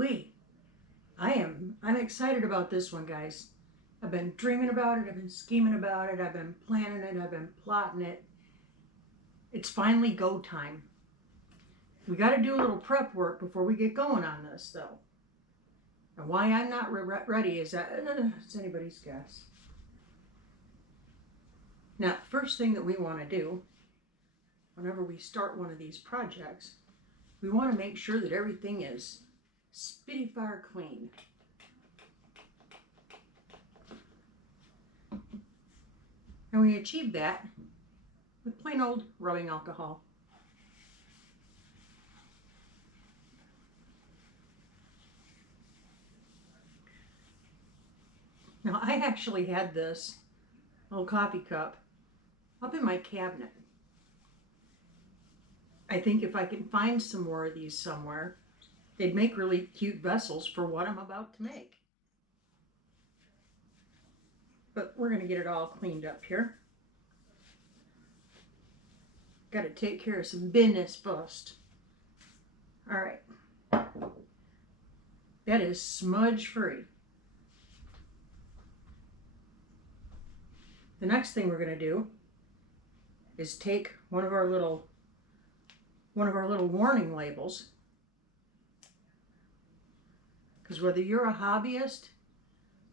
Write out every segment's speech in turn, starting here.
Wee. I'm excited about this one, guys. I've been dreaming about it, I've been scheming about it, I've been planning it, I've been plotting it. It's finally go time. We got to do a little prep work before we get going on this, though. And why I'm not ready is that it's anybody's guess. Now, first thing that we want to do, whenever we start one of these projects, we want to make sure that everything is spitty fire clean. And we achieve that with plain old rubbing alcohol. Now, I actually had this little coffee cup up in my cabinet. I think if I can find some more of these somewhere, they'd make really cute vessels for what I'm about to make. But we're going to get it all cleaned up here. Got to take care of some business first. All right. That is smudge free. The next thing we're going to do is take one of our little warning labels. Because whether you're a hobbyist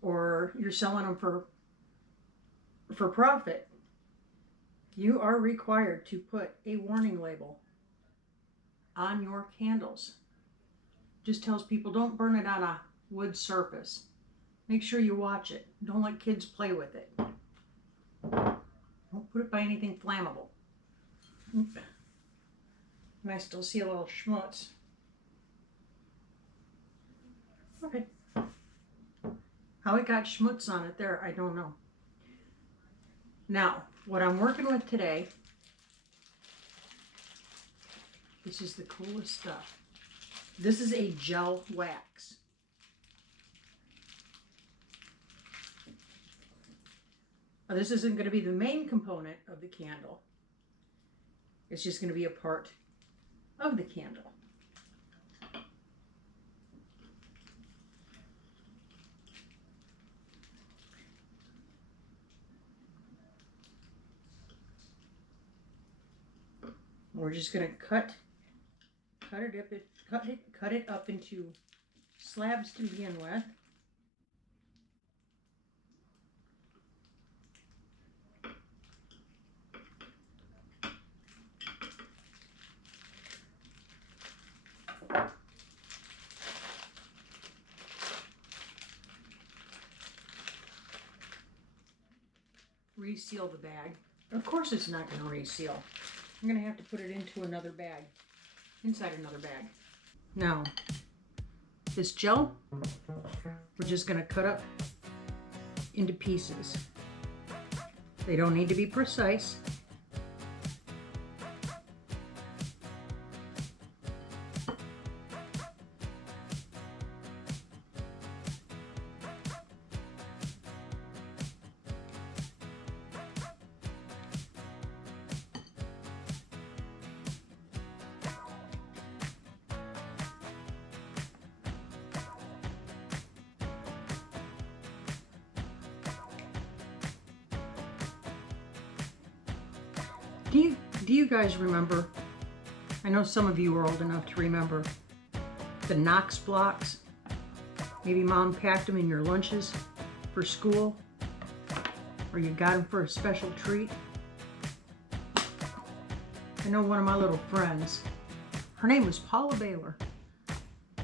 or you're selling them for profit, you are required to put a warning label on your candles. Just tells people don't burn it on a wood surface. Make sure you watch it. Don't let kids play with it. Don't put it by anything flammable. And I still see a little schmutz. Okay. How it got schmutz on it there, I don't know. Now, what I'm working with today, this is the coolest stuff. This is a gel wax. Now, this isn't going to be the main component of the candle. It's just going to be a part of the candle. We're just going to cut it up into slabs to begin with. Reseal the bag. Of course it's not going to reseal. I'm going to have to put it into another bag, inside another bag. Now, this gel, we're just going to cut up into pieces. They don't need to be precise. Do you guys remember? I know some of you are old enough to remember the Knox blocks. Maybe mom packed them in your lunches for school, or you got them for a special treat. I know one of my little friends, her name was Paula Baylor.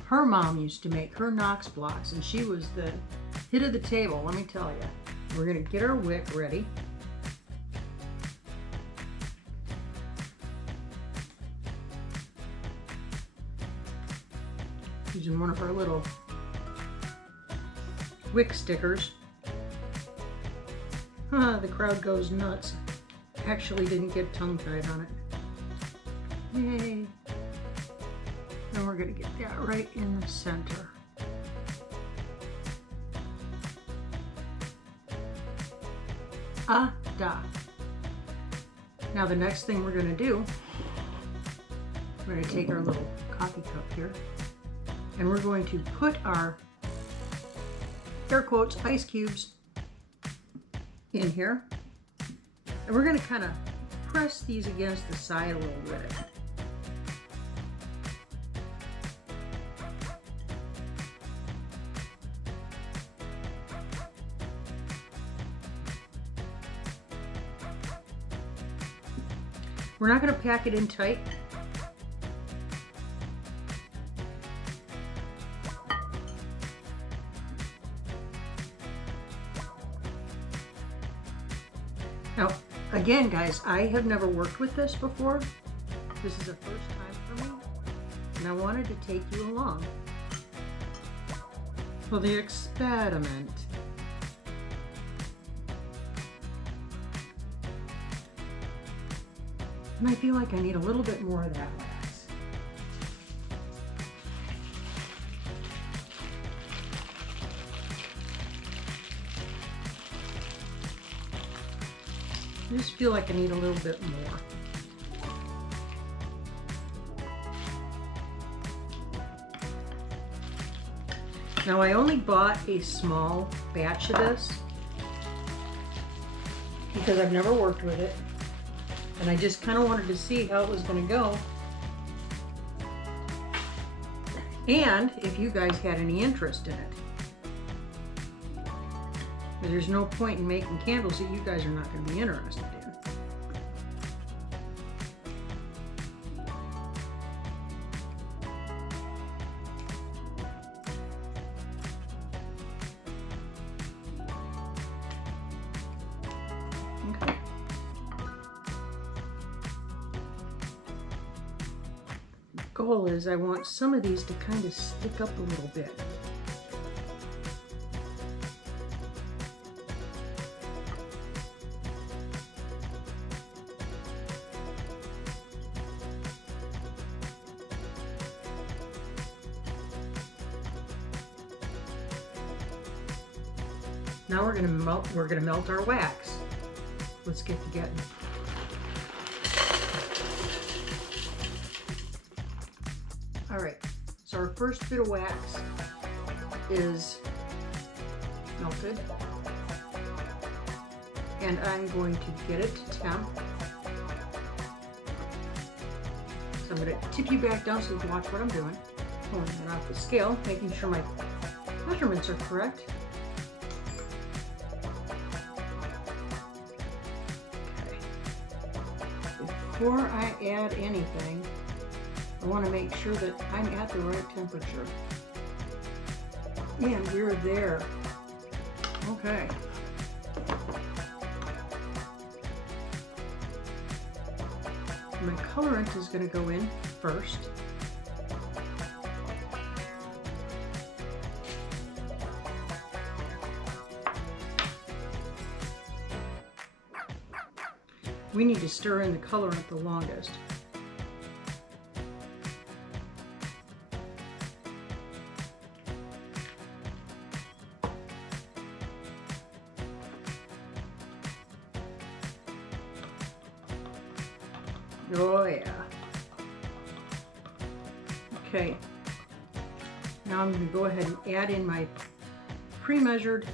Her mom used to make her Knox blocks, and she was the hit of the table, let me tell you. We're going to get our wick ready. Using one of our little wick stickers. The crowd goes nuts. Actually didn't get tongue-tied on it. Yay. And we're going to get that right in the center. Da. Now the next thing we're going to do, we're going to take our little coffee cup here. And we're going to put our, air quotes, ice cubes in here. And we're going to kind of press these against the side a little bit. We're not going to pack it in tight. Now, again, guys, I have never worked with this before. This is the first time for me, and I wanted to take you along for the experiment. And I feel like I need a little bit more of that wax. I just feel like I need a little bit more. Now I only bought a small batch of this because I've never worked with it. And I just kind of wanted to see how it was going to go. And if you guys had any interest in it. There's no point in making candles that you guys are not going to be interested in. Okay. Goal is I want some of these to kind of stick up a little bit. Now we're gonna melt our wax. Let's get to getting. All right, so our first bit of wax is melted. And I'm going to get it to temp. So I'm gonna tip you back down so you can watch what I'm doing. Pulling it off the scale, making sure my measurements are correct. Before I add anything, I want to make sure that I'm at the right temperature. And we're there. Okay. My colorant is going to go in first. We need to stir in the colorant the longest. Oh yeah. Okay. Now I'm going to go ahead and add in my pre-measured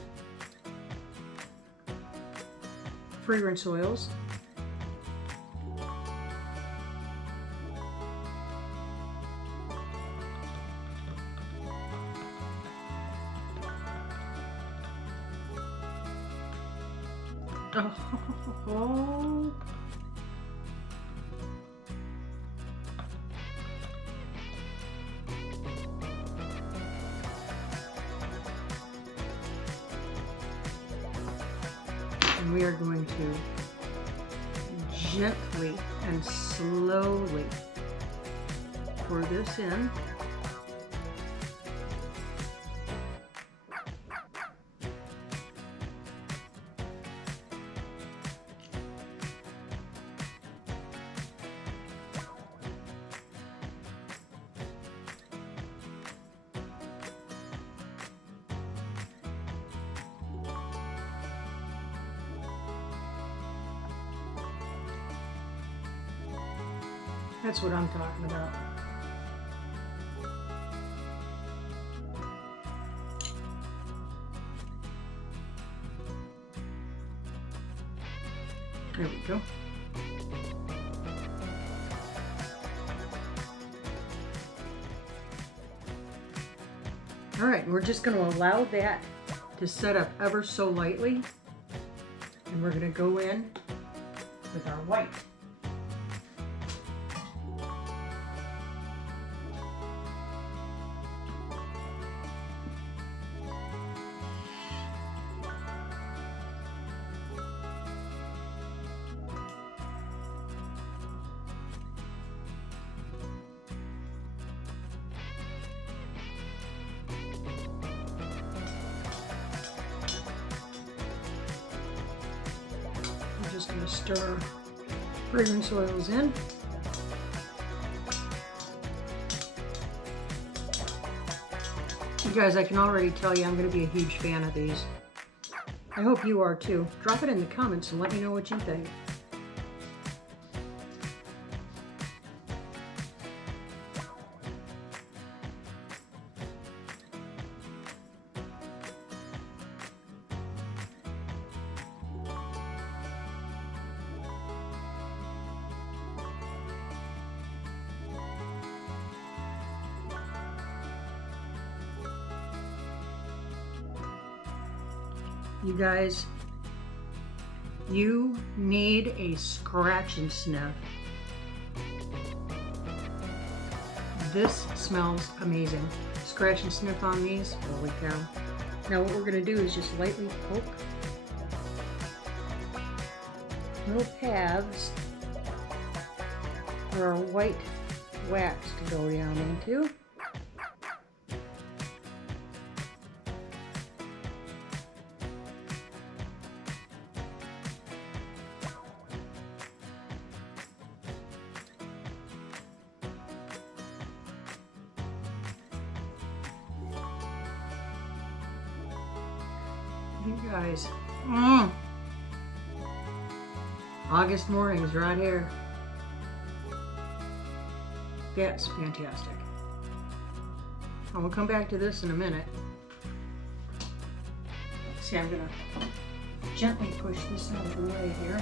fragrance oils. Oh. And we are going to gently and slowly pour this in. That's what I'm talking about. There we go. All right, we're just going to allow that to set up ever so lightly. And we're going to go in with our white. Just going to stir our fragrance oils in. You guys, I can already tell you I'm going to be a huge fan of these. I hope you are too. Drop it in the comments and let me know what you think. You guys, you need a scratch and sniff. This smells amazing. Scratch and sniff on these, holy cow. Now what we're gonna do is just lightly poke little paths for our white wax to go down into. You guys, August mornings right here. That's fantastic. And we'll come back to this in a minute. See, I'm gonna gently push this out of the way here.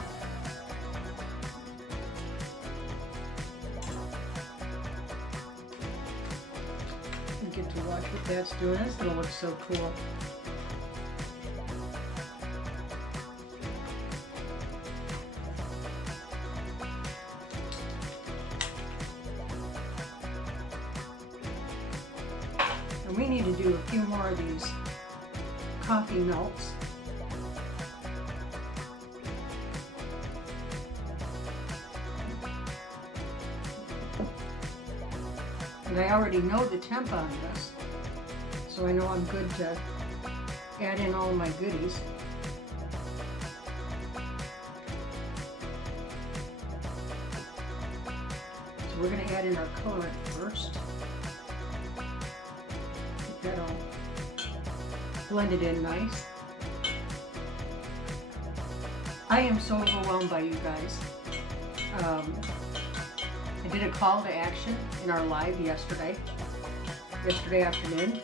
You get to watch what that's doing. That's gonna look so cool. And we need to do a few more of these coffee melts. And I already know the temp on this, so I know I'm good to add in all of my goodies. So we're going to add in our colorant first. Get that all blended in nice. I am so overwhelmed by you guys. I did a call to action in our live yesterday afternoon,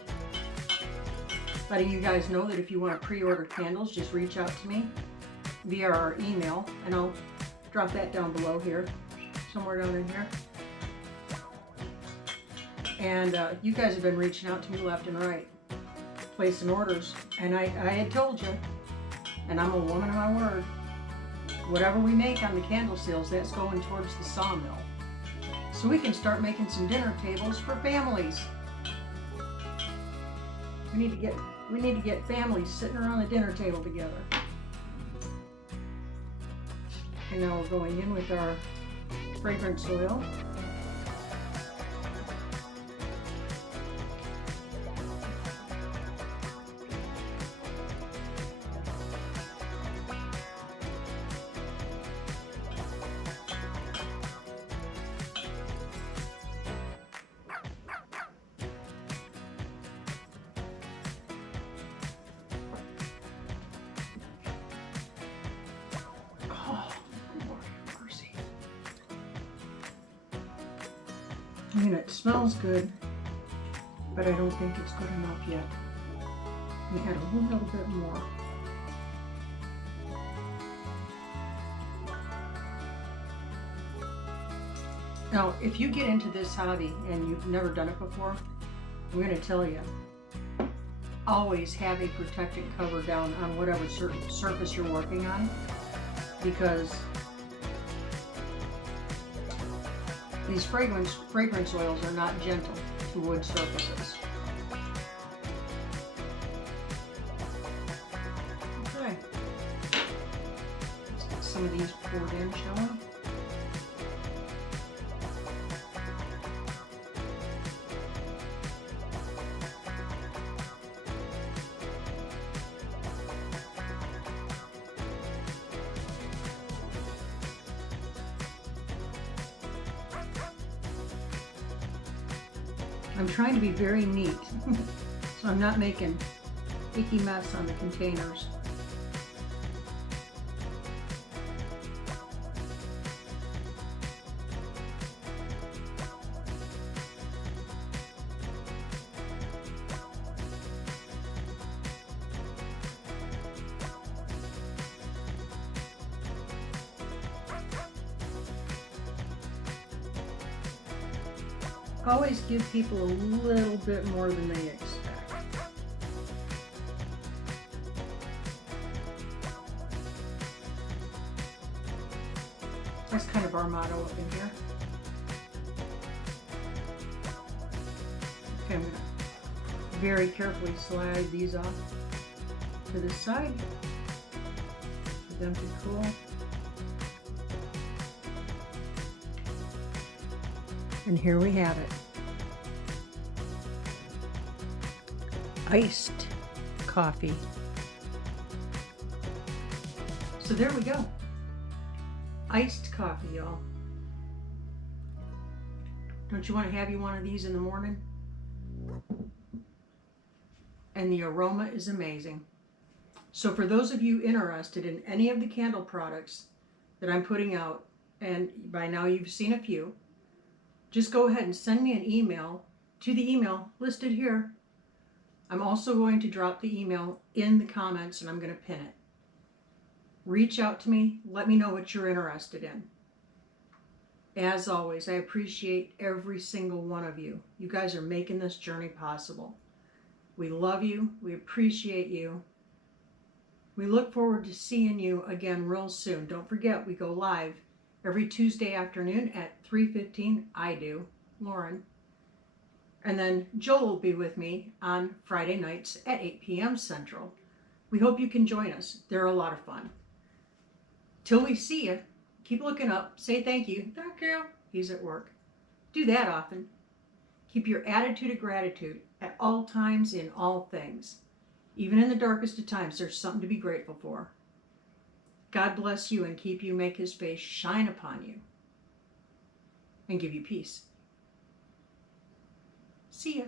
letting you guys know that if you want to pre-order candles, just reach out to me via our email, and I'll drop that down below here, somewhere down in here. And you guys have been reaching out to me left and right, placing orders, and I had told you, and I'm a woman of my word, whatever we make on the candle sales, that's going towards the sawmill. So we can start making some dinner tables for families. We need to get families sitting around the dinner table together. And now we're going in with our fragrance oil. I mean, it smells good, but I don't think it's good enough yet. We add a little bit more. Now, if you get into this hobby and you've never done it before, I'm going to tell you, always have a protectant cover down on whatever surface you're working on, because these fragrance oils are not gentle to wood surfaces. Okay, let's get some of these poured in, shall we? I'm trying to be very neat, so I'm not making icky mess on the containers. Always give people a little bit more than they expect. That's kind of our motto up in here. Okay, I'm going to very carefully slide these off to the side for them to cool. And here we have it. Iced coffee. So there we go. Iced coffee, y'all. Don't you want to have you one of these in the morning? And the aroma is amazing. So for those of you interested in any of the candle products that I'm putting out, and by now you've seen a few, just go ahead and send me an email to the email listed here. I'm also going to drop the email in the comments and I'm going to pin it. Reach out to me. Let me know what you're interested in. As always, I appreciate every single one of you. You guys are making this journey possible. We love you. We appreciate you. We look forward to seeing you again real soon. Don't forget, we go live every Tuesday afternoon at 3:15. I do, Lauren. And then Joel will be with me on Friday nights at 8 p.m. Central. We hope you can join us. They're a lot of fun. Till we see you, keep looking up. Say thank you. Thank you. He's at work. Do that often. Keep your attitude of gratitude at all times in all things. Even in the darkest of times, there's something to be grateful for. God bless you and keep you, make his face shine upon you and give you peace. See ya.